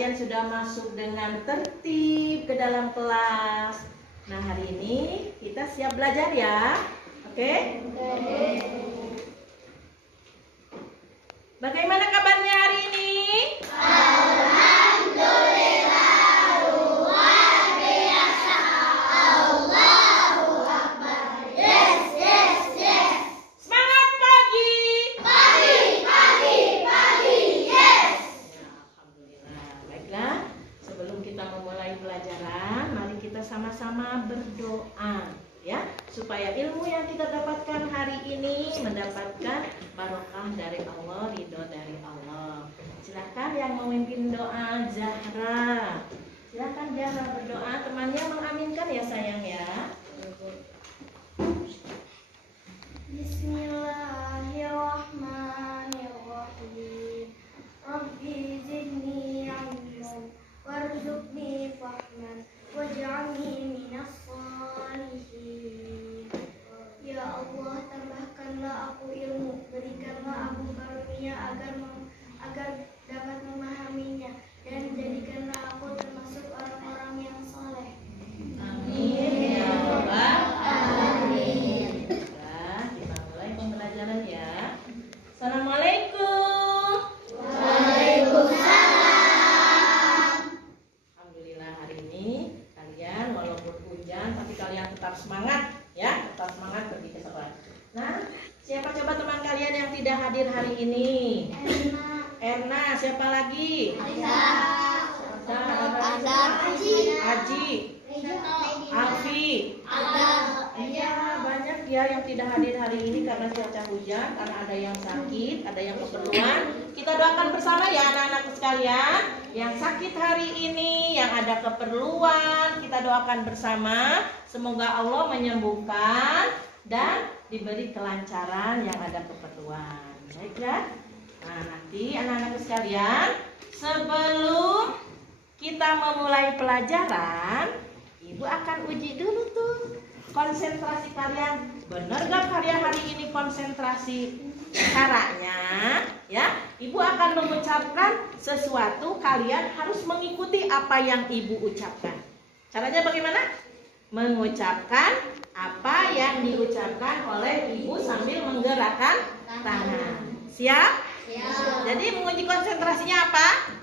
kalian sudah masuk dengan tertib ke dalam kelas. Nah, hari ini kita siap belajar ya. Oke? Bagaimana kabarnya hari ini? Alhamdulillah, luar biasa. Allahu Akbar. Yes, yes, yes. Semangat pagi. Pagi, yes. Ya, alhamdulillah. Baiklah, sebelum kita memulai pelajaran, mari kita sama-sama berdoa ya, supaya ilmu yang kita dapatkan hari ini mendapatkan barokah dari Allah, ridho dari Allah. Silahkan yang memimpin doa Zahra. Silahkan Zahra berdoa, temannya mengaminkan ya sayang ya. Bismillahirrahmanirrahim. Rabbi zidni ilman warzuqni fahman waj'alni minas shalihin. Ya Allah, tambahkanlah aku ilmu, berikanlah aku karunia agar dapat memahaminya, dan jadikanlah aku termasuk orang-orang yang saleh. Amin ya Rabbal Amin. Nah, kita mulai pembelajaran ya. Assalamualaikum. Waalaikumsalam. Alhamdulillah hari ini kalian walaupun hujan tapi kalian tetap semangat ya, tetap semangat pergi ke sekolah. Nah, siapa coba teman kalian yang tidak hadir hari ini? Erna, siapa lagi? Aji, Alfi. Iya, banyak ya yang tidak hadir hari ini karena cuaca hujan, karena ada yang sakit, ada yang keperluan. Kita doakan bersama ya anak-anak sekalian yang sakit hari ini, yang ada keperluan, kita doakan bersama. Semoga Allah menyembuhkan dan diberi kelancaran yang ada keperluan. Baik ya. Nah, nanti anak-anak sekalian, sebelum kita memulai pelajaran, Ibu akan uji dulu tuh konsentrasi kalian. Benar gak kalian hari ini konsentrasi? Caranya ya, Ibu akan mengucapkan sesuatu, kalian harus mengikuti apa yang Ibu ucapkan. Caranya bagaimana? Mengucapkan apa yang diucapkan oleh Ibu sambil menggerakkan tangan. Siap? Jadi menguji konsentrasinya apa?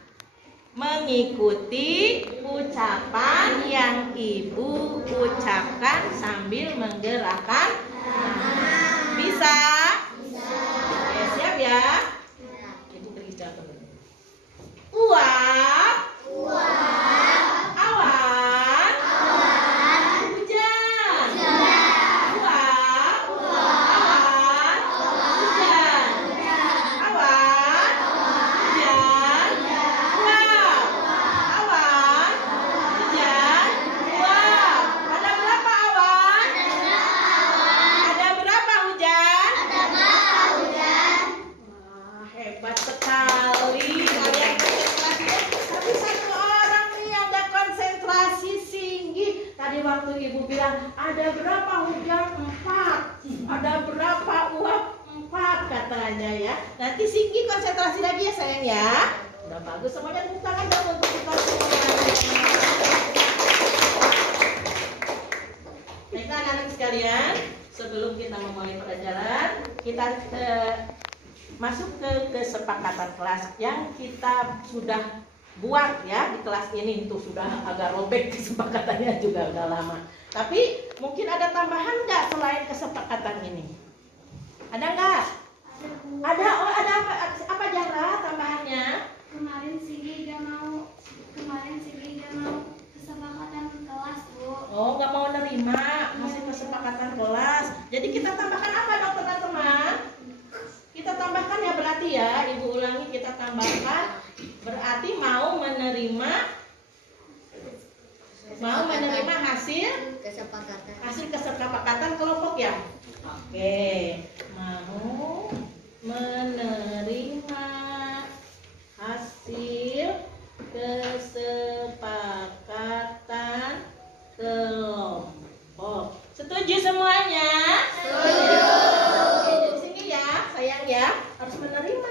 Mengikuti ucapan yang Ibu ucapkan sambil menggerakkan tangan. Bisa? Oke, siap ya? Ibu beri contoh dulu. Uap. Awan. Hujan. Uap. Awan. Hujan. Awan. Hujan. Uap. Awan. Hujan. Uap. Ada berapa awan? Ada berapa hujan? Wah, hebat sekali kalian konsentrasinya. Tapi satu orang nih yang gak konsentrasi tinggi. Tadi waktu Ibu bilang ada berapa hujan? 4. Ada berapa uap? 4 katanya ya. Nanti Singgi konsentrasi lagi ya sayang ya. Udah bagus semuanya, tepuk tangan dong untuk kita semua. Baiklah anak-anak sekalian, sebelum kita memulai pelajaran, kita masuk ke kesepakatan kelas yang kita sudah buat ya di kelas ini. Itu sudah agak robek kesepakatannya juga udah lama. Tapi mungkin ada tambahan nggak selain kesepakatan ini? Ada nggak? Ada. Oh, ada apa Jara tambahannya? Kemarin Sigi gak mau kesepakatan kelas, Bu. Oh, nggak mau nerima hasil kesepakatan kelas. Jadi kita tambahkan apa dong teman-teman? Kita tambahkan ya berarti ya, Ibu ulangi, kita tambahkan berarti mau menerima hasil kesepakatan kelompok ya. Oke, mau menerima hasil kesepakatan kelompok. Setuju semuanya? Setuju. Oke, jadi sini ya, sayang ya, harus menerima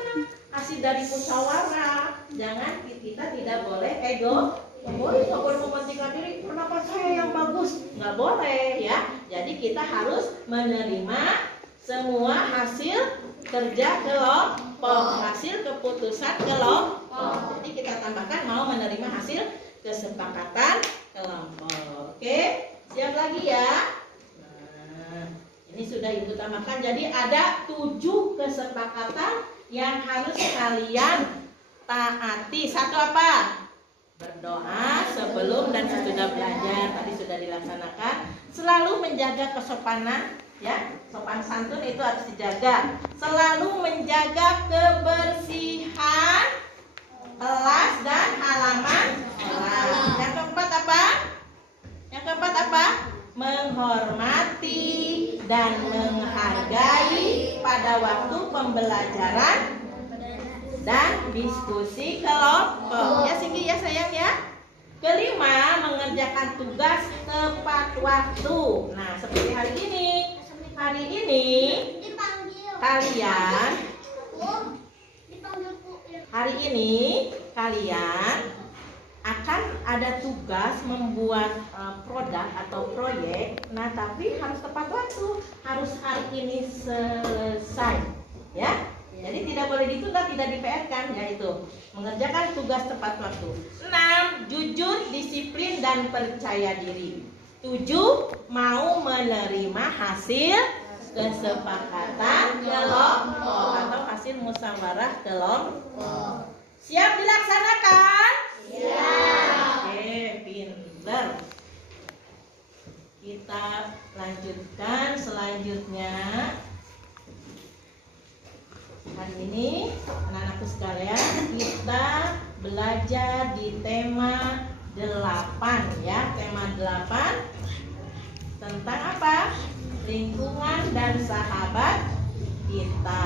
hasil dari musyawarah. Jangan kita tidak boleh ego. Nggak boleh mementingkan diri. Kenapa saya yang bagus? Nggak boleh ya. Jadi kita harus menerima semua hasil kerja kelompok, hasil keputusan kelompok. Jadi kita tambahkan mau menerima hasil kesepakatan kelompok. Oke, siap lagi ya. Nah, ini sudah Ibu tambahkan. Jadi ada 7 kesepakatan yang harus kalian taati. Satu apa? Berdoa sebelum dan sesudah belajar. Tadi sudah dilaksanakan. Selalu menjaga kesopanan, ya, sopan santun itu harus dijaga. Selalu menjaga kebersihan kelas dan halaman kelas. Yang keempat apa? Yang keempat apa? Menghormati dan menghargai pada waktu pembelajaran dan diskusi kelompok. Ya Singgi ya sayang ya. Kelima, mengerjakan tugas tepat waktu. Nah, seperti hari ini. Hari ini kalian akan ada tugas membuat produk atau proyek. Nah, tapi harus tepat waktu. Harus hari ini selesai. Ya. Jadi tidak boleh ditunda, tidak di-PR-kan, yaitu mengerjakan tugas tepat waktu. 6. Jujur, disiplin, dan percaya diri. 7. Mau menerima hasil kesepakatan kelompok atau hasil musyawarah kelompok. Siap dilaksanakan? Siap. Oke, pinter. Kita lanjutkan selanjutnya. Hari ini anak-anakku sekalian kita belajar di tema 8 ya. Tema 8 tentang apa? Lingkungan dan sahabat kita.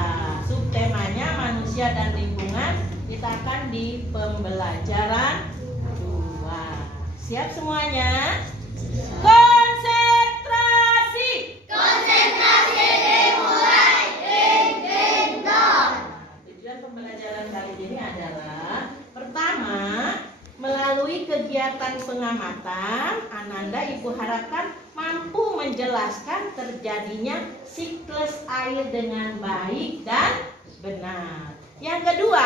Subtemanya manusia dan lingkungan. Kita akan di pembelajaran 2. Siap semuanya? Konsentrasi. Konsentrasi dimulai. Tujuan pembelajaran kali ini adalah pertama, melalui kegiatan pengamatan, Ananda Ibu harapkan mampu menjelaskan terjadinya siklus air dengan baik dan benar. Yang kedua,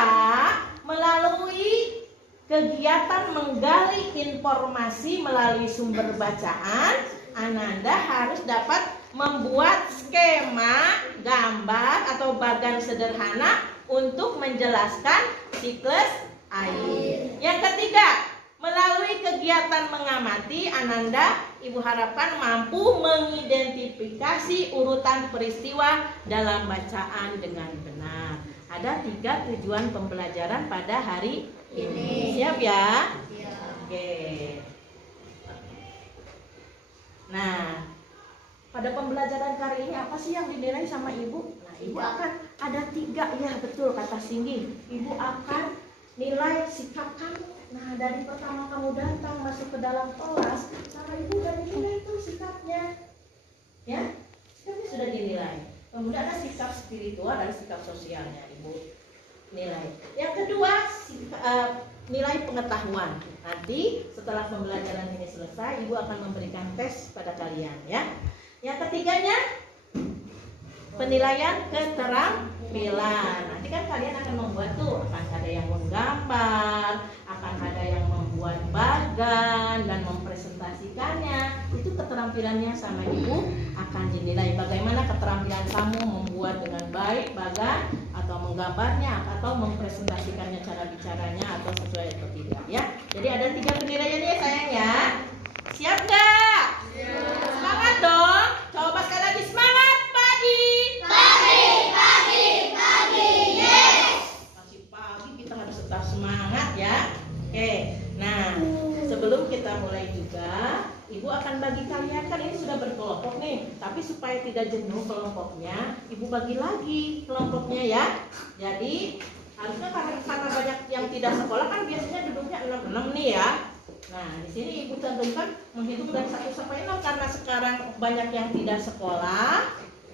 melalui kegiatan menggali informasi melalui sumber bacaan, Ananda harus dapat membuat skema, gambar atau bagan sederhana untuk menjelaskan siklus air. Yang ketiga, melalui kegiatan mengamati, Ananda Ibu harapkan mampu mengidentifikasi urutan peristiwa dalam bacaan dengan benar. Ada 3 tujuan pembelajaran pada hari ini. Siap ya? Siap. Oke. Nah, pada pembelajaran kali ini apa sih yang dinilai sama Ibu? Nah, Ibu akan ada 3 ya, betul kata Singgi. Ibu akan nilai sikap kamu. Nah, dari pertama kamu datang masuk ke dalam kelas, sama Ibu udah dinilai tuh sikapnya. Ya, sikapnya sudah dinilai. Kemudian ada sikap spiritual dan sikap sosialnya Ibu nilai. Yang kedua, nilai pengetahuan. Nanti setelah pembelajaran ini selesai, Ibu akan memberikan tes pada kalian ya. Yang ketiganya, penilaian keterampilan. Nanti kan kalian akan membuat tuh, akan ada yang menggambar, akan ada yang membuat bagan dan mempresentasikannya. Itu keterampilannya sama Ibu akan dinilai. Bagaimana keterampilan kamu membuat dengan baik bagan atau menggambarnya atau mempresentasikannya, cara bicaranya atau sesuai atau tidak ya. Jadi ada 3 penilaian ya sayang ya. Siap gak? Siap. Semangat dong. Coba sekali lagi semangat. Pagi. Yes. Masih pagi kita harus tetap semangat ya. Oke. Nah, sebelum kita mulai juga, Ibu akan bagi kalian, kan ini sudah berkelompok nih. Tapi supaya tidak jenuh kelompoknya, Ibu bagi lagi kelompoknya ya. Jadi harusnya karena banyak yang tidak sekolah kan biasanya duduknya 6 nih ya. Nah, di sini Ibu tentukan menghitung dari 1 sampai 6 karena sekarang banyak yang tidak sekolah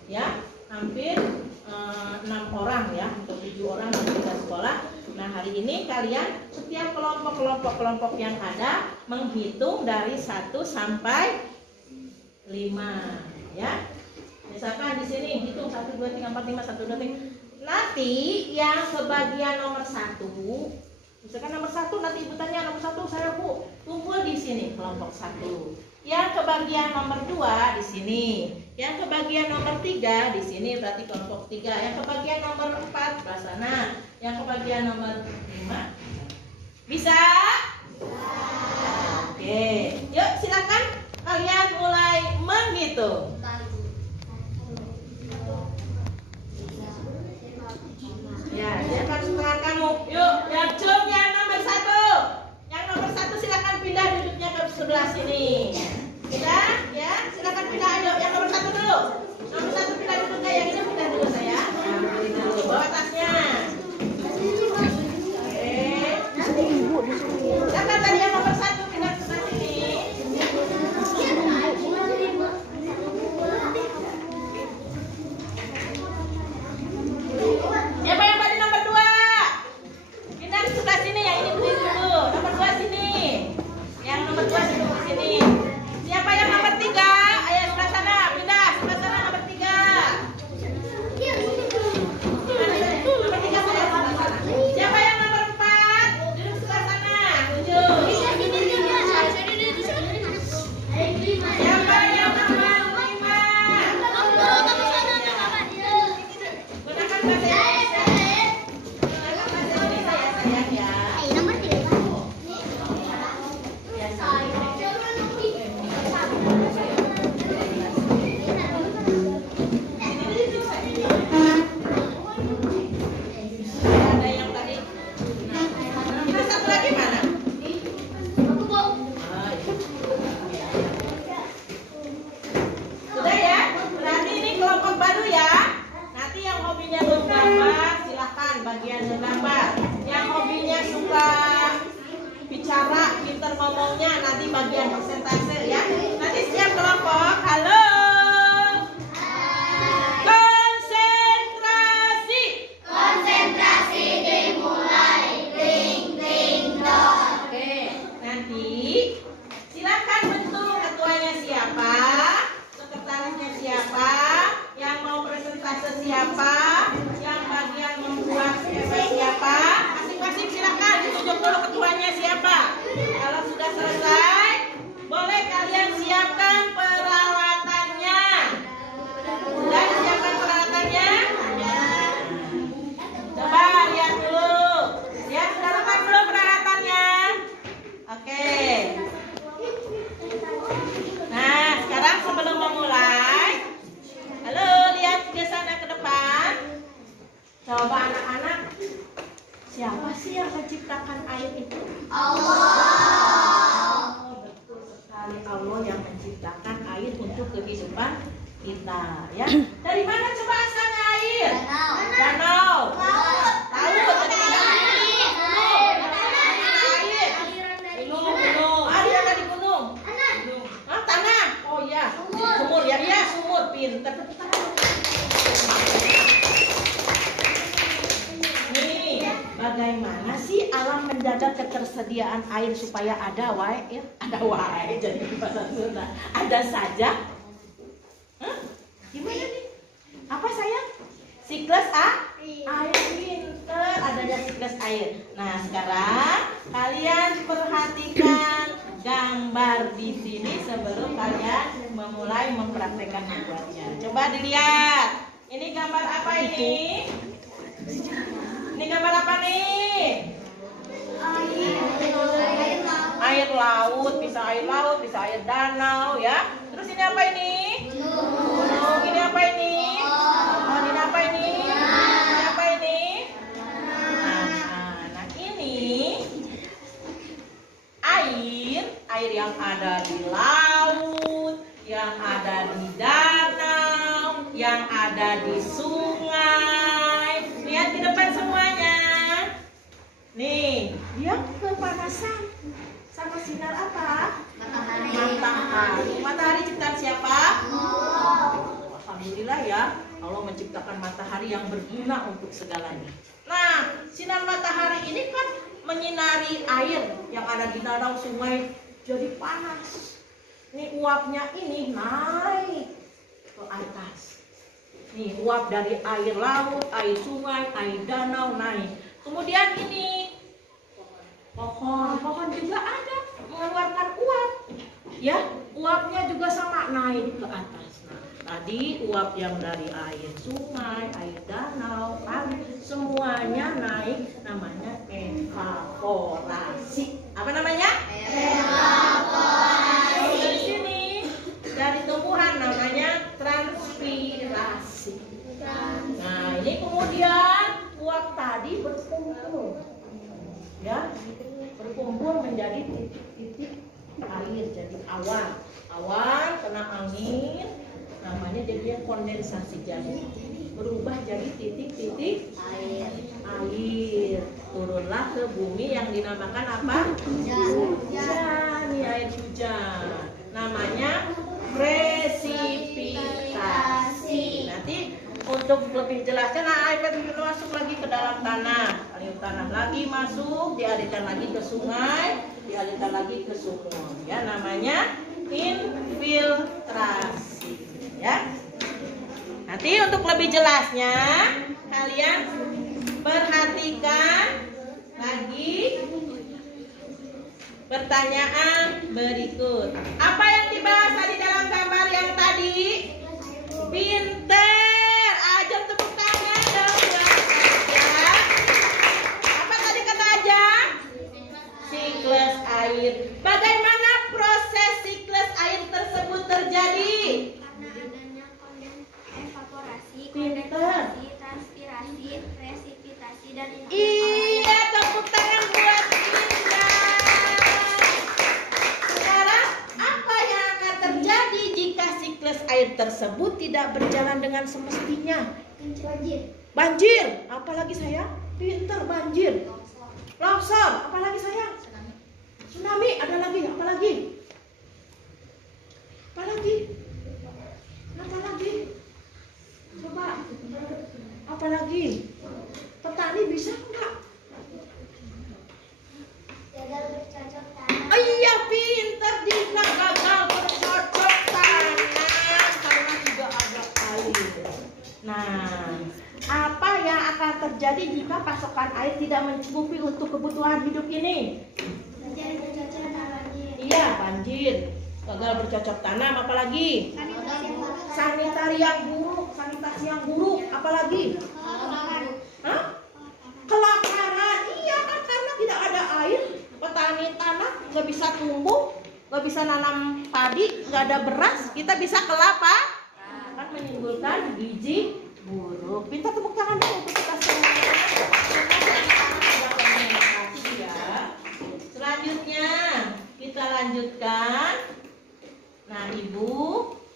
ya. Hampir 6 orang ya, atau 7 orang yang tidak sekolah. Nah, hari ini kalian setiap kelompok yang ada menghitung dari 1 sampai 5 ya. Misalkan di sini hitung 1 2 3 4 5 1 2 3. Nanti yang kebagian nomor 1, misalkan nomor 1 nanti ibu tanya nomor 1 saya Bu, kumpul di sini kelompok 1. Yang kebagian nomor 2 di sini. Yang kebagian nomor 3 di sini berarti kelompok 3. Yang kebagian nomor 4 sebelah sana. Yang kebagian nomor 5. Bisa? Oke. Yuk silakan kalian mulai menghitung. Ya, siapa setelah kamu? Yuk, yang cum yang nomor 1. Yang nomor 1 silakan pindah duduknya ke sebelah sini. Pindah, ya. Silakan pindah. Ayo, yang nomor 1 dulu. Nomor 1 pindah duduknya. Yang ini pindah dulu saya. Pindah dulu. Bawa tasnya. Oke. Silakan tadi yang nomor 1 pindah ke sebelah sini. Siapa yang tadi nomor 2? Pindah ke sebelah sini. Yang ini berdiri dulu. Nomor 2 sini. Yang nomor 2 sini di sini. Siapa yang nomor 3? Ayo sebelah sana. Pindah sebelah sana nomor 3. Nomor 3 saya sebelah sana. Siapa yang nomor 4? Duduk sebelah sana. 7. Siapa yang nomor 5? Gunakan bahasa Indonesia. Gunakan bahasa Indonesia ya sayang ya. Ada yang tadi. Itu satu lagi mana? Sudah ya? Berarti ini kelompok baru ya. Nanti yang hobinya menggambar silahkan bagian menggambar. Yang hobinya suka bicara, pinter ngomongnya nanti bagian persentase ya. Nanti setiap kelompok, halo. Konsentrasi. Konsentrasi dimulai. Ring, ring, dong. Oke, nanti silakan bentuk ketuanya siapa, sekretarisnya siapa, yang mau presentase siapa, yang bagian membuat siapa, masing-masing silakan ditunjuk dulu ketuanya siapa. Kalau sudah selesai, boleh kalian siapkan peralatannya. Sudah siapkan peralatannya? Coba lihat dulu. Ya, sudah lengkap belum peralatannya? Oke. Nah, sekarang sebelum memulai, halo, lihat ke sana ke depan. Coba anak-anak, siapa sih yang menciptakan air itu? Allah. Oh, betul sekali, Allah yang menciptakan air untuk kehidupan kita, ya. Dari mana coba asalnya air? Danau. Laut. Dari mana? Gunung. Air dari gunung. Ah, tanah. Oh iya. Sumur ya. Iya, sumur. Pintar. Nih, bagaimana sih alam menjaga ketersediaan air supaya ada wae ya? Ada wae jadi bahasa Sunda. Ada saja. Hah? Gimana nih? Apa sayang? Siklus air. Pinter adanya siklus air. Nah, sekarang kalian perhatikan gambar di sini sebelum kalian memulai mempraktekkan membuatnya. Coba dilihat. Ini gambar apa ini? Ini gambar apa nih? Air laut, bisa air laut, bisa air danau ya. Terus ini apa ini? Gunung. Ini apa ini? Oh, ini apa ini? Ini apa ini? Nah, ini air yang ada di laut, yang ada di danau, yang ada di sungai. Lihat di depan semuanya. Nih, dia kepanasan sama sinar apa? Matahari. Matahari ciptaan siapa? Alhamdulillah ya, Allah menciptakan matahari yang berguna untuk segalanya. Nah, sinar matahari ini kan menyinari air yang ada di danau sungai jadi panas. Nih uapnya ini naik ke atas. Nih uap dari air laut, air sungai, air danau naik. Kemudian ini pohon juga ada mengeluarkan uap. Ya, uapnya juga sama naik ke atas. Nah, tadi uap yang dari air sungai, air danau, semuanya naik, namanya evaporasi. Apa namanya? Evaporasi. Dari sini, dari tumbuhan namanya transpirasi. Nah, ini kemudian uap tadi berkumpul, ya, berkumpul menjadi titik-titik air, jadi awan. Awan kena angin, namanya jadinya kondensasi, jadi berubah jadi titik-titik air. Turunlah ke bumi yang dinamakan apa? Hujan. Ini air hujan. Namanya presipitasi. Nanti untuk lebih jelasnya, nah air itu masuk lagi ke dalam tanah, aliran tanah lagi masuk, dialirkan lagi ke sungai, dialirkan lagi ke sumur. Ya, namanya infiltrasi. Ya. Nanti untuk lebih jelasnya, kalian perhatikan lagi pertanyaan berikut. Apa yang dibahas tadi dalam gambar yang tadi? Pinter. Ajam tepuk tangan dong buat Ajam. Apa tadi kata Ajam? Siklus air. Bagaimana proses siklus air tersebut terjadi? Karena adanya evaporasi, Pinter. transpirasi, presipitasi, dan Iya, tepuk tangan buat Indah. Sekarang, apa yang akan terjadi jika siklus air tersebut tidak berjalan dengan semestinya? Banjir. Apalagi sayang? Pinter, banjir. Longsor. Apalagi sayang? Tsunami. Ada lagi? Apalagi? Apalagi? Apalagi? Coba. Apalagi? Petani bisa enggak? gagal bercocok tanam. Oh iya, pintar jika gagal bercocok tanam karena tidak ada air. Nah, apa yang akan terjadi jika pasokan air tidak mencukupi untuk kebutuhan hidup ini? Menjadi bercocok tanam. Iya, banjir, gagal bercocok tanam, apalagi? Sanitasi yang buruk, apalagi? Hah? Kelaparan, iya kan, karena tidak ada air, petani tanah nggak bisa tumbuh, nggak bisa nanam padi, nggak ada beras, kita bisa kelaparan, akan menimbulkan gizi buruk. Minta tepuk tangan dulu untuk kita semua. Selanjutnya kita lanjutkan. Nah, Ibu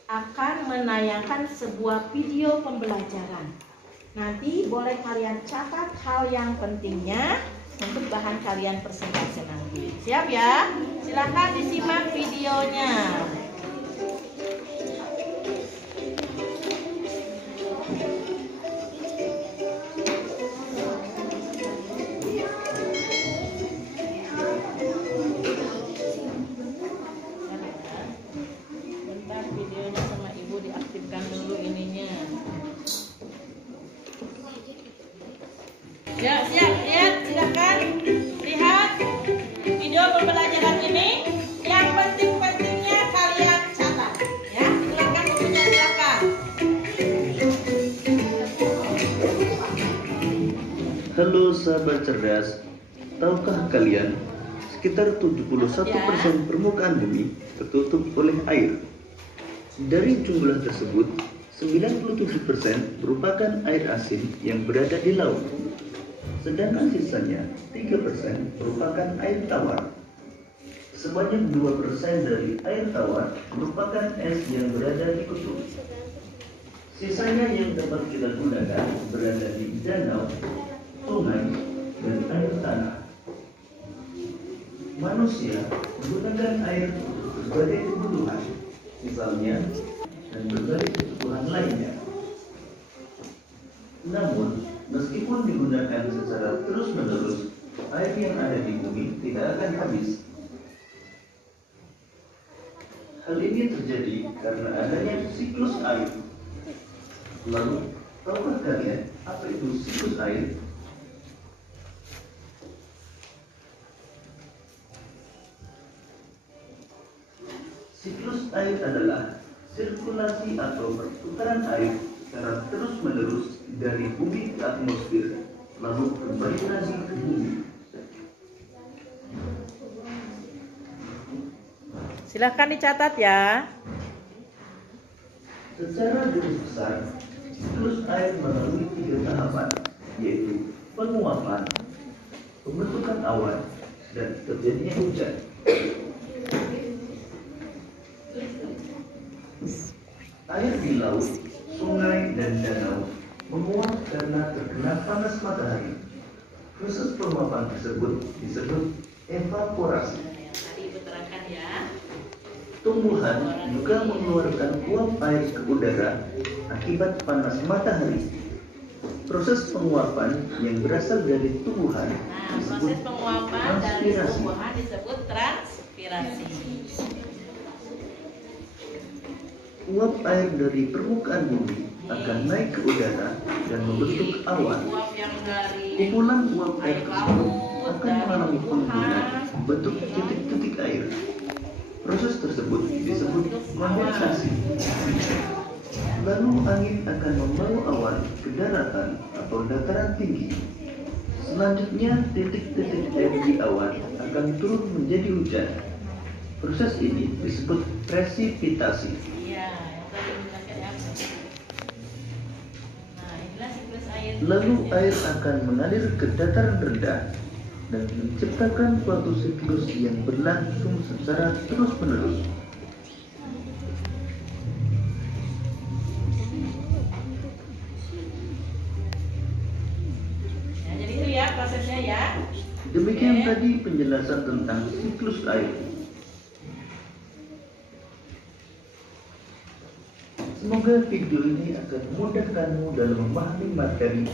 akan menayangkan sebuah video pembelajaran. Nanti boleh kalian catat hal yang pentingnya untuk bahan kalian presentasi nanti. Siap ya? Silakan disimak videonya. Bentar, videonya sama Ibu diaktifkan dulu ininya. Ya, siap, lihat, silakan lihat video pembelajaran ini. Yang penting-pentingnya kalian catat, ya. Silakan bukunya, silakan. Halo sahabat cerdas, tahukah kalian sekitar 71% permukaan bumi tertutup oleh air. Dari jumlah tersebut, 97% merupakan air asin yang berada di laut. Sedangkan sisanya 3% merupakan air tawar. Sebanyak 2% dari air tawar merupakan es yang berada di kutub. Sisanya yang dapat kita gunakan berada di danau, sungai, dan air tanah. Manusia menggunakan air untuk berbagai kebutuhan, misalnya, dan berbagai kebutuhan lainnya. Namun, Meskipun digunakan secara terus-menerus, air yang ada di bumi tidak akan habis. Hal ini terjadi karena adanya siklus air. Lalu, tahukah kalian apa itu siklus air? Siklus air adalah sirkulasi atau perputaran air secara terus-menerus dari bumi ke atmosfer, lalu kembali lagi ke bumi. Silahkan dicatat ya. Secara garis besar, siklus air melalui 3 tahapan, yaitu penguapan, pembentukan awan, dan terjadinya hujan. Air di laut, sungai, dan danau menguap karena terkena panas matahari. Proses penguapan tersebut disebut evaporasi. Tadi Ibu terangkan ya. Tumbuhan juga mengeluarkan uap air ke udara akibat panas matahari. Proses penguapan yang berasal dari tumbuhan Nah, disebut proses penguapan dari transpirasi. tumbuhan disebut transpirasi. Uap air dari permukaan bumi akan naik ke udara dan membentuk awan. Uap yang dari Kumpulan uap air air tersebut laut akan dari mengalami penguburan tumbuhan bentuk titik-titik air. Proses tersebut disebut kondensasi. Lalu angin akan membawa awan ke daratan atau dataran tinggi. Selanjutnya titik-titik air di awan akan turun menjadi hujan. Proses ini disebut presipitasi. Iya, yang tadi dijelaskan ya. Nah, inilah siklus air. Lalu air akan mengalir ke dataran rendah dan menciptakan suatu siklus yang berlangsung secara terus-menerus. Ya, jadi itu ya prosesnya ya. Demikian Oke. tadi penjelasan tentang siklus air. Semoga video ini akan memudahkanmu dalam memahami materi.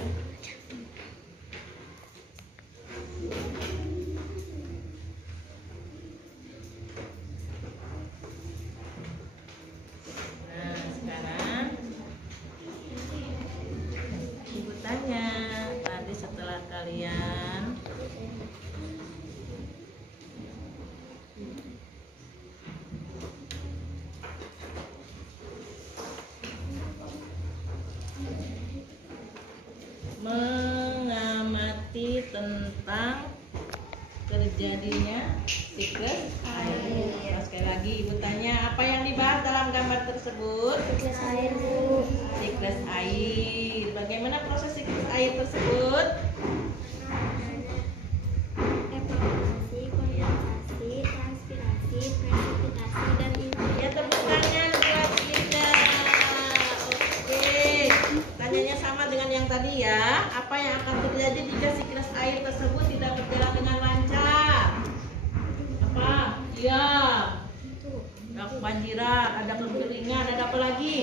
Nah, sekarang Ibu tanya tadi setelah kalian mengamati tentang terjadinya siklus air. Nah, sekali lagi Ibu tanya apa yang dibahas dalam gambar tersebut? Siklus air, Bu. Siklus air. Bagaimana proses siklus air tersebut? Evaporasi, kondensasi, transpirasi, presipitasi, dan Ya, tepuk tangan buat Linda. Oke. Tanyanya sama dengan yang tadi ya. Apa yang akan terjadi jika siklus air tersebut tidak berjalan dengan lancar? Apa? Iya. Ada kebanjiran, ada kekeringan, ada apa lagi?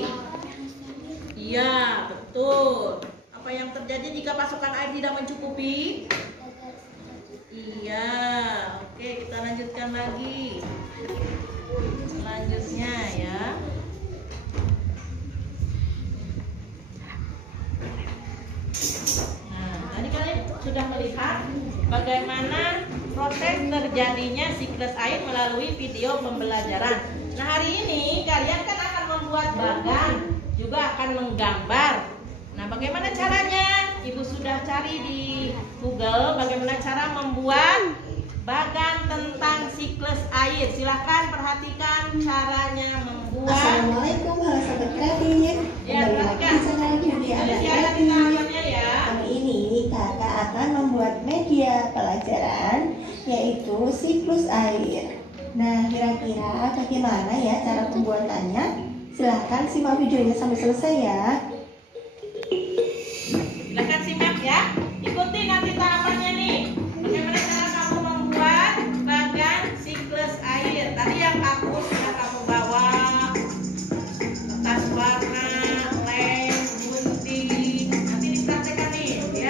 Iya, betul. Apa yang terjadi jika pasokan air tidak mencukupi? Iya. Oke, kita lanjutkan lagi. Selanjutnya ya. Nah, tadi kalian sudah melihat bagaimana proses terjadinya siklus air melalui video pembelajaran. Nah, hari ini kalian kan akan membuat bagan, juga akan menggambar. Nah, bagaimana caranya? Ibu sudah cari di Google bagaimana cara membuat bagan tentang siklus air. Silahkan perhatikan caranya membuat. Assalamualaikum halo sahabat kreatif. Ya, Kembali lagi perhatikan. bersama lagi di Ini anak siapa kreatif. namanya ya? Kali ini kakak akan membuat media pelajaran yaitu siklus air. Nah, kira-kira bagaimana ya cara pembuatannya? Silahkan simak videonya sampai selesai ya. Silahkan simak ya. Ikuti nanti tahapannya nih. Bagaimana cara kamu membuat bagan siklus air. Tadi yang aku sudah kamu bawa kertas warna, lem, gunting. Nanti dipraktekkan nih ya.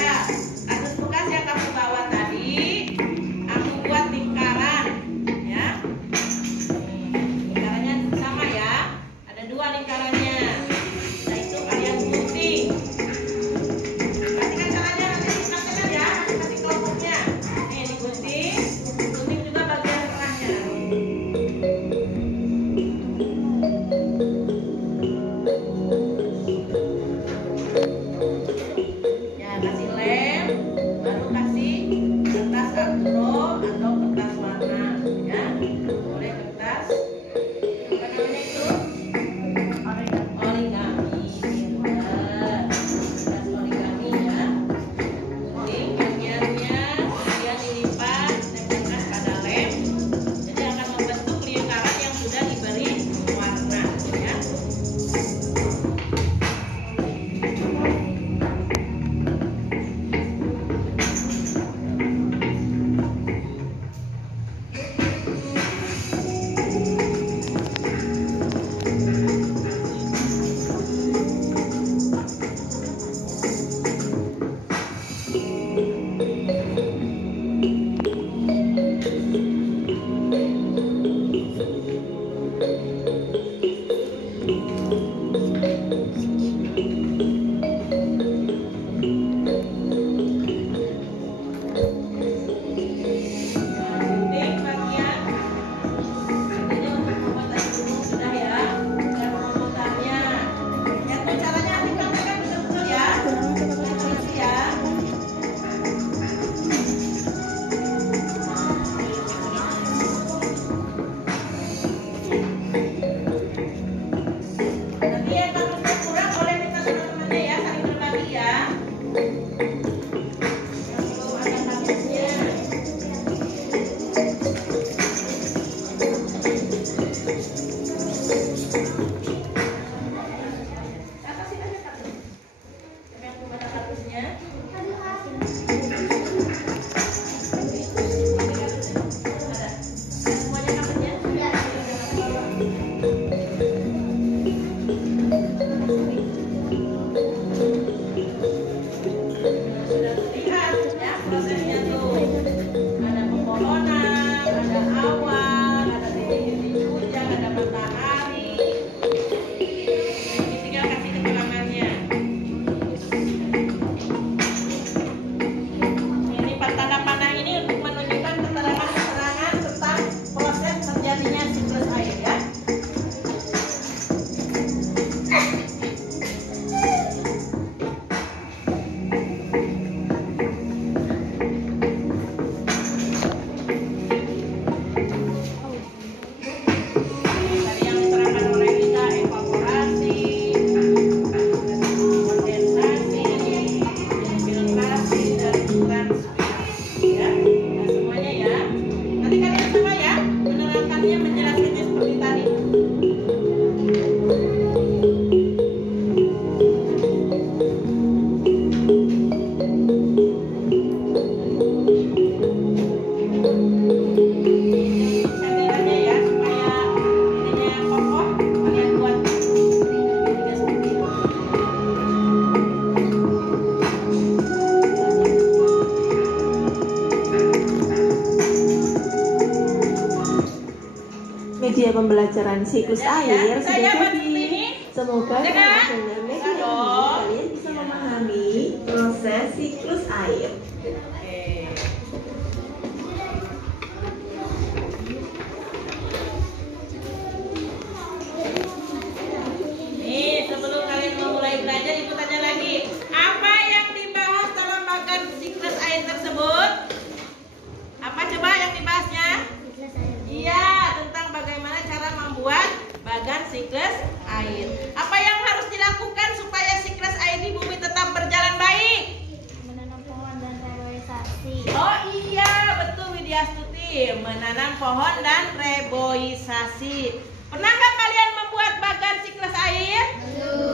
Media pembelajaran siklus air sudah jadi. Semoga Dengar? dengan media ini kalian bisa memahami proses siklus air. Nih, sebelum kalian memulai belajar, ibu tanya lagi. Apa yang dibahas dalam bagan siklus air tersebut? Apa coba yang dibahasnya? Iya, tentang bagaimana cara membuat bagan siklus air. Apa yang harus dilakukan supaya siklus air di bumi tetap berjalan baik? Menanam pohon dan reboisasi. Oh iya, betul Widyastuti. Menanam pohon dan reboisasi. Pernah nggak kalian membuat bagan siklus air?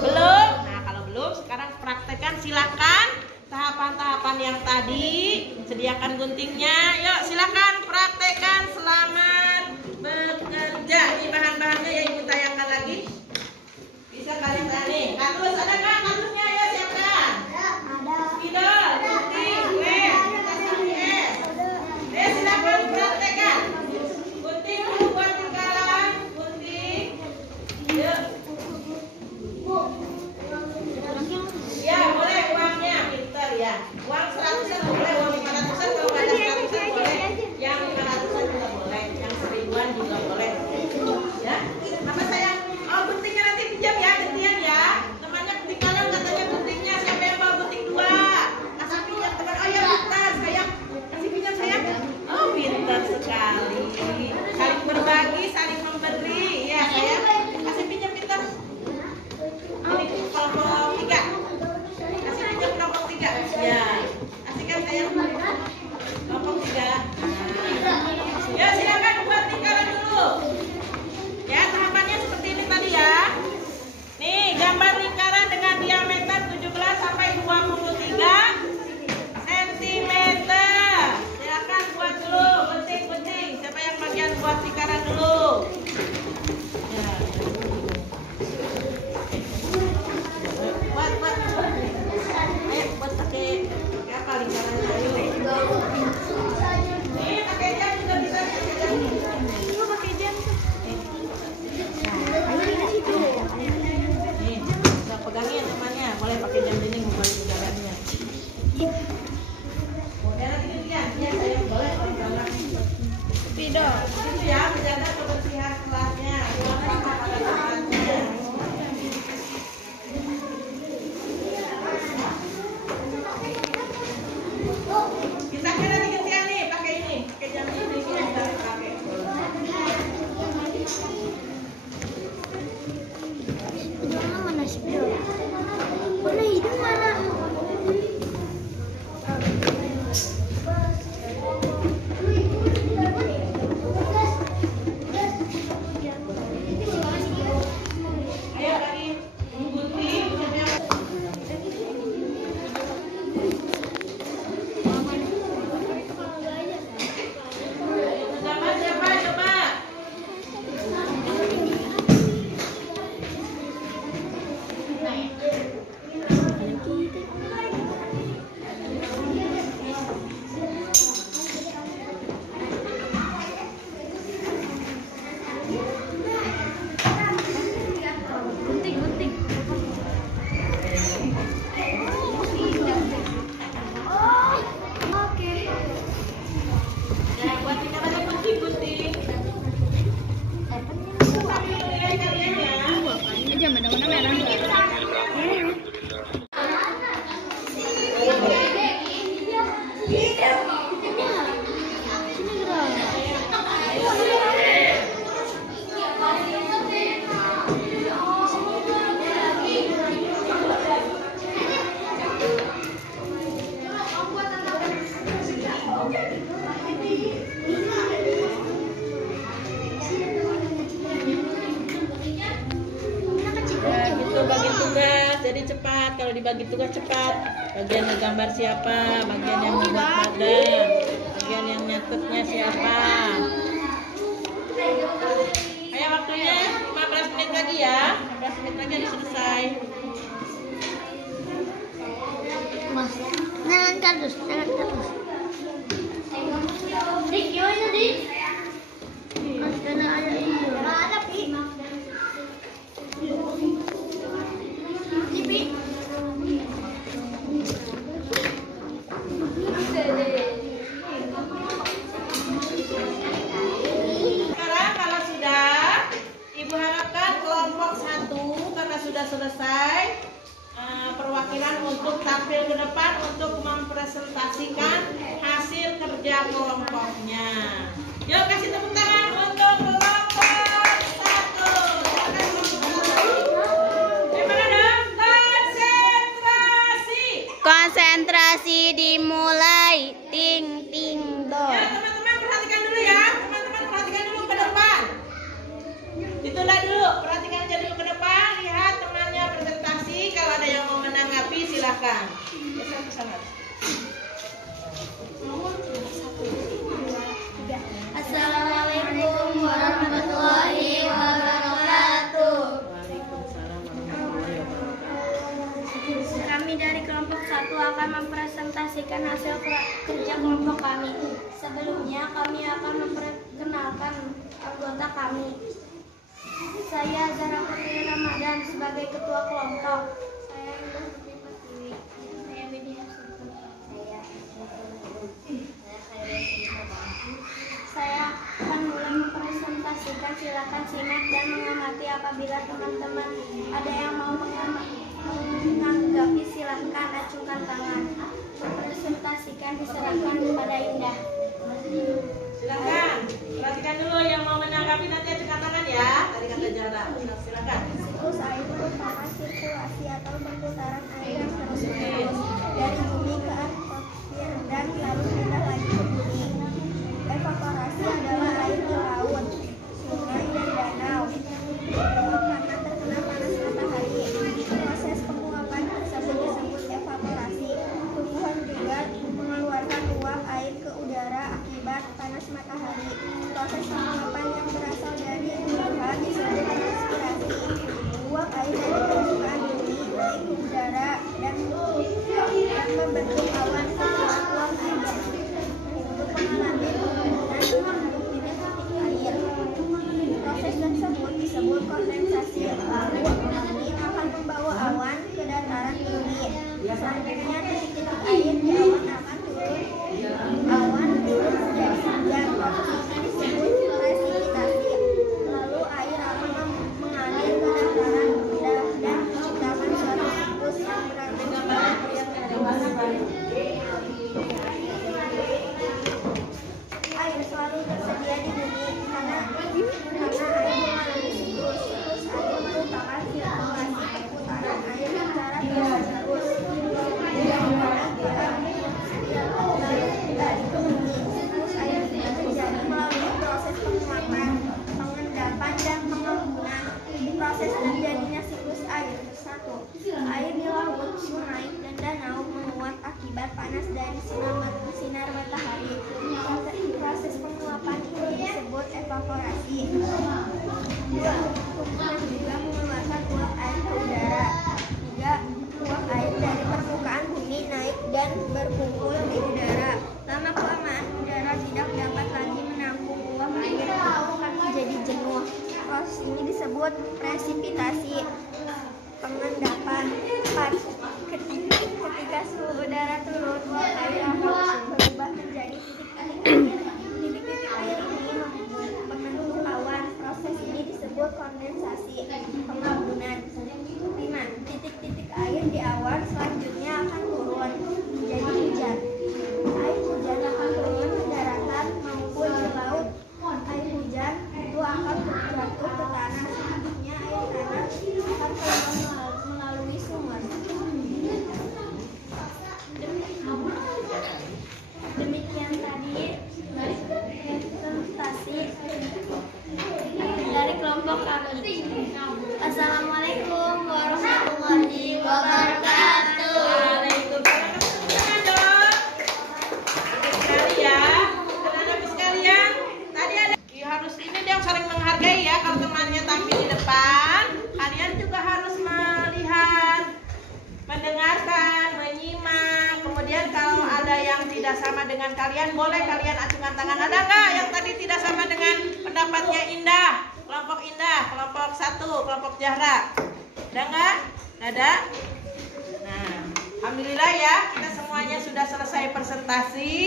Belum. Nah, kalau belum, sekarang praktekkan silakan tahapan-tahapan yang tadi. Sediakan guntingnya. Yuk, silakan praktekkan. Selamat bekerja. Ini bahan-bahannya ya ibu tayangkan lagi. Bisa kalian nih. Katus ada nggak? Katusnya ya siapkan. Ada. Spidol, gunting, lem, es. Silakan praktekkan. Gunting dulu buat tinggalan. Gunting. Yuk. Ya, boleh uangnya, pinter ya. Uang 100-an boleh, uang 500-an kalau nggak ada 100-an boleh. Yang 500-an juga boleh, yang 1000-an juga boleh. Ya, apa sayang? Oh, guntingnya nanti pinjam ya, gantian ya. Temannya ketinggalan nggak boleh pakai jam dinding membalik udaranya. Nanti gantian, ya saya boleh orang-orang. Pido. Itu ya, menjaga kebersihan kelasnya. Ruangan pada tempatnya. Kita nanti gantian nih, pakai ini, pakai jam dinding ini kita pakai. Mana spill? Mana hidung mana? Ayo lagi, gunting. Gambar siapa? Coba. Gunting. Oke. Ya, buat kita lagi gunting-gunting. Aja mana merah enggak? Ya, gitu bagi tugas. Jadi cepat. Kalau dibagi tugas cepat. Bagian gambar siapa? Bagian yang membuat badan. Bagian yang nyatetnya siapa? Ayo waktunya 15 menit lagi ya. 15 menit lagi harus selesai. Mas, jangan kardus. Dik, gimana dik? Mas, karena ada ini. Ada pi. Pi. Sekarang kalau sudah, Ibu harapkan kelompok 1 karena sudah selesai perwakilan untuk tampil ke depan untuk mempresentasikan hasil kerja kelompoknya. Yuk kasih tepuk tangan untuk kelompok 1. Gimana dong? Konsentrasi. Konsentrasi dimulai. Ting ting do. Ya teman-teman perhatikan dulu ya. Teman-teman perhatikan dulu ke depan. Itulah dulu. Perhatikan aja dulu ke depan. Lihat temannya presentasi. Kalau ada yang mau menanggapi silakan. Bersama-sama. Assalamualaikum warahmatullahi wabarakatuh. Waalaikumsalam warahmatullahi wabarakatuh. Kami dari kelompok 1 akan mempresentasikan hasil kerja kelompok kami. Sebelumnya kami akan memperkenalkan anggota kami. Saya Zara Putri Ramadan sebagai ketua kelompok. Saya Indah Putri Pertiwi. Saya Bedi Hafsatu. Saya akan mulai mempresentasikan. Silakan simak dan mengamati. Apabila teman-teman ada yang mau menanggapi, silakan acungkan tangan. Presentasikan diserahkan kepada Indah. Silakan. Perhatikan dulu yang mau menanggapi nanti acungkan tangan ya. Tadi kata Zara. Silakan. Siklus air merupakan sirkulasi atau perputaran air yang terus-menerus dari bumi ke atmosfer dan lalu pindah lagi ke bumi. Evaporasi adalah air ke laut, sungai, dan danau karena terkena panas matahari. Proses penguapan tersebut disebut evaporasi. Tumbuhan juga mengeluarkan uap air ke udara akibat panas matahari. Proses penguapan yang berasal dari tumbuhan disebut transpirasi. Uap air dari permukaan bumi naik ke udara dan bumi. Selanjutnya titik-titik air di awan akan turun. Awan turun menjadi hujan. Proses ini disebut presipitasi. Lalu air akan mengalir ke dataran rendah dan menciptakan suatu siklus yang berarti air selalu tersedia di bumi karena air mengalami siklus. Siklus air merupakan sirkulasi perputaran air secara bersiklus. Dari bumi, siklus air juga terjadi melalui proses penguapan, pengendapan, dan pengembunan. Proses terjadinya siklus air. 1. Air di laut, sungai, dan danau menguap akibat panas dari sinar matahari. Proses penguapan ini disebut evaporasi. 2. Tumbuhan juga mengeluarkan uap air ke udara. 3. Uap air dari permukaan bumi naik dan berkumpul di udara. Lama-kelamaan udara tidak dapat lagi menampung uap air akan menjadi jenuh. Proses ini disebut presipitasi. Pengendapan. 4. Ketika suhu udara turun, uap air akan berubah menjadi titik-titik air. Titik-titik air ini membentuk awan. Proses ini disebut kondensasi. Pengembunan. 5. Titik-titik air di awan selanjutnya akan turun menjadi hujan. Air hujan akan turun ke daratan maupun di laut. Air hujan itu akan jatuh ke tanah. Selanjutnya air tanah akan keluar melalui sumur. Demikian tadi presentasi dari kelompok kami. Assalamualaikum warahmatullahi wabarakatuh. Waalaikumsalam dong. Sekali ya, teman-teman sekalian. Tadi ada harus ini dia saling menghargai ya. Kalau temannya tampil di depan, kalian juga harus melihat, mendengarkan, menyimak. Kemudian kalau ada yang tidak sama dengan kalian, boleh kalian acungkan tangan. Ada nggak yang tadi tidak sama dengan pendapatnya Indah? Kelompok Indah, kelompok 1, kelompok Zahra. Ada nggak? Ada? Nah, alhamdulillah ya, kita semuanya sudah selesai presentasi.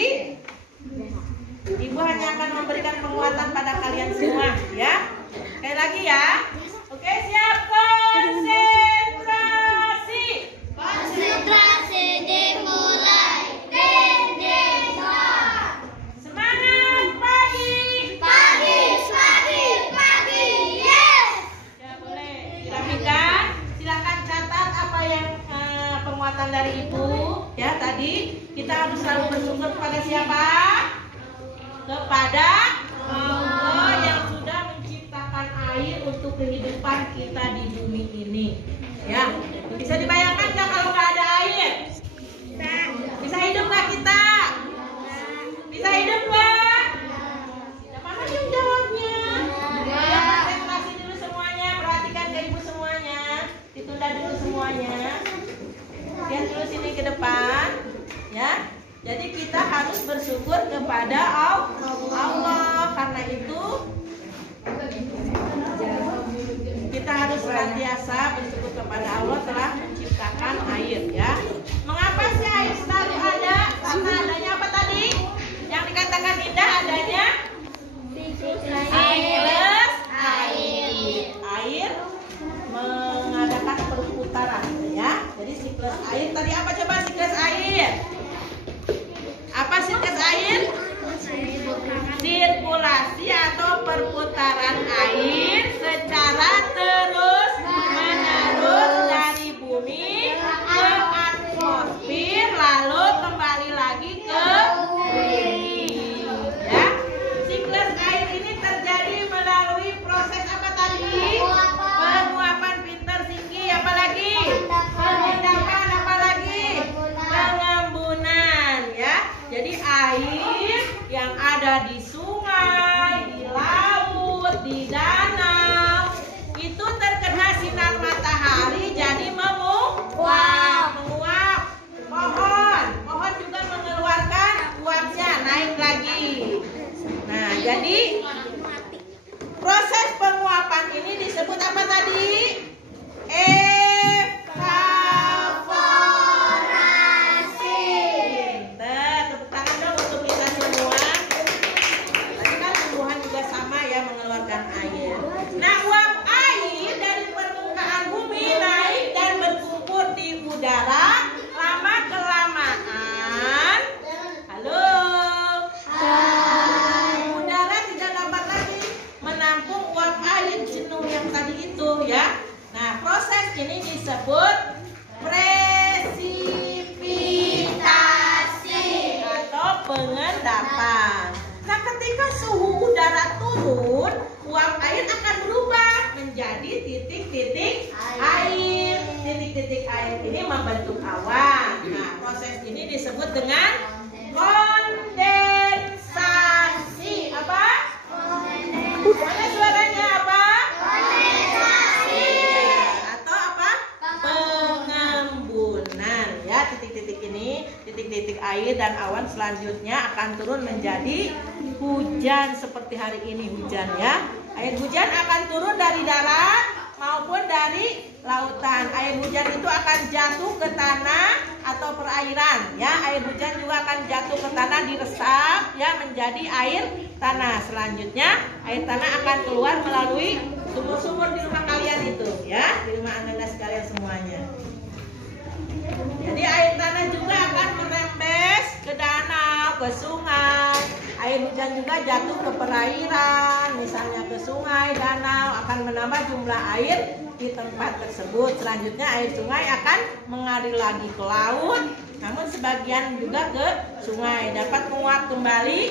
Ibu hanya akan memberikan penguatan pada kalian semua, ya. Sekali lagi ya. Oke, siap, konsentrasi. Konsentrasi dimulai. Desa. Semangat pagi. Pagi. Yes. Ya, boleh dirapikan. Silakan catat apa yang penguatan dari Ibu. Ya, tadi kita harus selalu bersyukur kepada siapa? Kepada Allah yang sudah menciptakan air untuk kehidupan kita di bumi ini. Ya, bisa dibayangkan nggak kalau nggak ada air? Bisa hidup nggak kita? Bisa hidup nggak? Mana yang jawabnya? Ya, konsentrasi dulu semuanya, perhatikan ke Ibu semuanya. Ditunda dulu semuanya. Lihat dulu sini ke depan, ya. Jadi kita harus bersyukur kepada Allah. Karena itu kita harus senantiasa bersyukur kepada Allah telah menciptakan air, ya. Mengapa sih air selalu ada? Karena adanya apa tadi? Yang dikatakan Indah adanya siklus air. Air mengadakan perputaran, ya. Jadi siklus air tadi apa coba siklus air? Apa siklus air? Sirkulasi atau perputaran air secara terus menerus dari bumi ke atmosfer lalu kembali lagi ke bumi. Ya, siklus air ini terjadi melalui proses apa tadi? Penguapan, pinter, tinggi, apalagi? Pengendapan, apalagi? Pengembunan, ya. Jadi air yang ada di sungai, di laut, di danau itu terkena sinar matahari jadi menguap. Pohon juga mengeluarkan uapnya naik lagi. Nah, jadi proses penguapan ini disebut apa tadi? Evaporasi. menjadi titik-titik air. Titik-titik air ini membentuk awan. Nah, proses ini disebut dengan kondensasi. Apa? Mana suaranya apa? Kondensasi. Atau apa? Pengembunan. Ya, titik-titik ini, titik-titik air dan awan selanjutnya akan turun menjadi hujan seperti hari ini hujan ya. Air hujan akan turun dari darat maupun dari lautan. Air hujan itu akan jatuh ke tanah atau perairan ya. Air hujan juga akan jatuh ke tanah, diresap ya menjadi air tanah. Selanjutnya air tanah akan keluar melalui sumur-sumur di rumah kalian itu ya, di rumah Anda sekalian semuanya. Jadi air tanah juga akan merembes ke danau, ke sungai. Air hujan juga jatuh ke perairan, misalnya ke sungai, danau, akan menambah jumlah air di tempat tersebut. Selanjutnya air sungai akan mengalir lagi ke laut, namun sebagian juga ke sungai, dapat menguap kembali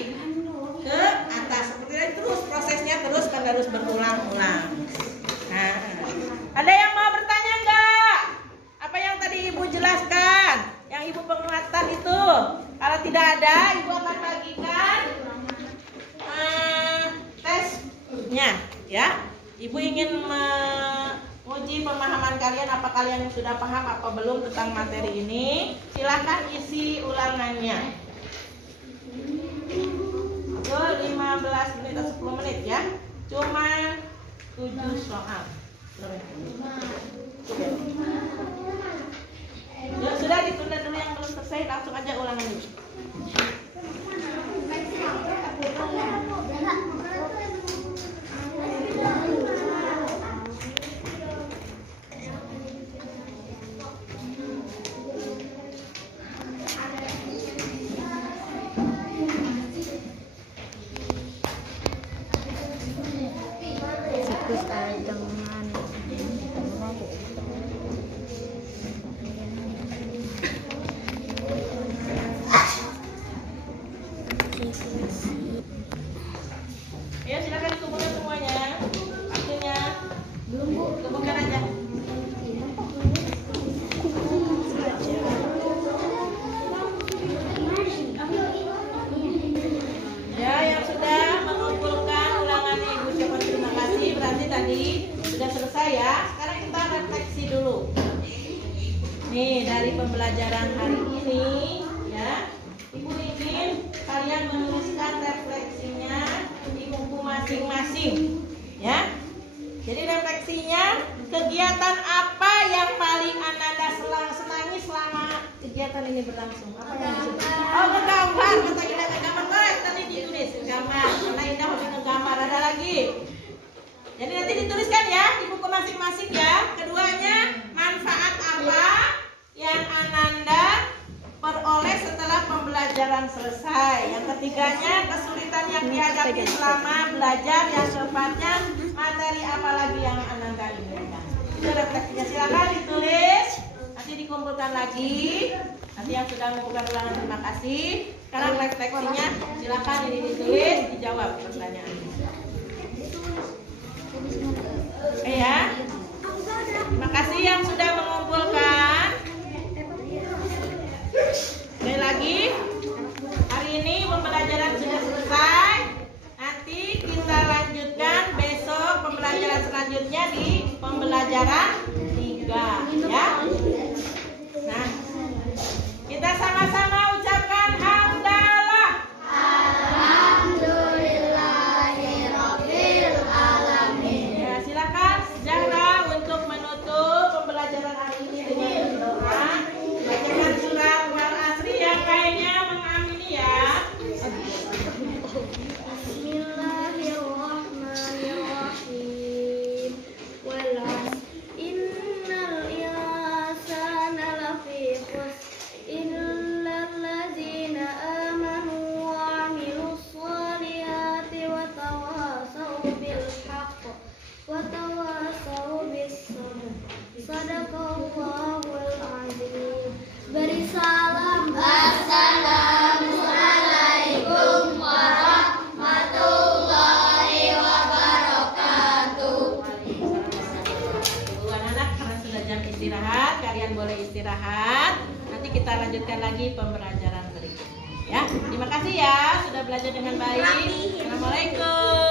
ke atas. Seperti itu terus prosesnya terus berulang-ulang. Nah, ada yang mau bertanya enggak? Apa yang tadi Ibu jelaskan? Yang Ibu penguatan itu? Kalau tidak ada, Ibu akan bagikan tesnya ya. Ibu ingin menguji pemahaman kalian, apa kalian sudah paham apa belum tentang materi ini. Silahkan isi ulangannya. Itu 15 menit atau 10 menit ya. Cuma 7 soal. Ya, sudah ditunda dulu yang belum selesai, langsung aja ulangan dulu. Ya, silakan dikumpulkan semuanya. Waktunya. Kumpulkan aja. Ya, yang sudah mengumpulkan ulangannya Ibu ucapkan terima kasih. Berarti tadi sudah selesai ya. Sekarang kita refleksi dulu. Nih, dari pembelajaran hari ini ya, Ibu ingin kalian menuliskan refleksinya di buku masing-masing ya. Jadi refleksinya, kegiatan apa yang paling Ananda senangi selama kegiatan ini berlangsung? Apa yang disebut? Oh, ngegambar. Kata kita ngegambar, boleh tadi ditulis gambar. Karena Indah hobi ngegambar. Ada lagi. Jadi nanti dituliskan ya di buku masing-masing ya. Keduanya, manfaat apa yang Ananda peroleh setelah pembelajaran selesai. Yang ketiganya, kesulitan yang dihadapi selama belajar. Yang keempatnya, materi apa lagi yang Ananda inginkan. Itu refleksinya, silakan ditulis. Nanti dikumpulkan lagi. Nanti yang sudah mengumpulkan ulangan terima kasih. Sekarang refleksinya, silakan ini ditulis, dijawab pertanyaannya. Ya. Terima kasih yang sudah mengumpulkan. Sekali lagi, hari ini pembelajaran sudah selesai. Nanti kita lanjutkan besok pembelajaran selanjutnya di pembelajaran 3 ya. Nah, kita sama-sama ucapkan hamdalah. Alhamdulillahirabbil alamin. Ya, silakan Zahra untuk menutup pembelajaran hari ini dengan doa. Bacakan surat Wal Asri, yang lainnya mengamini ya. Bismillahirrahmanirrahim. Walas innal jam istirahat, kalian boleh istirahat. Nanti kita lanjutkan lagi pembelajaran berikutnya. Ya, terima kasih ya sudah belajar dengan baik. Assalamualaikum.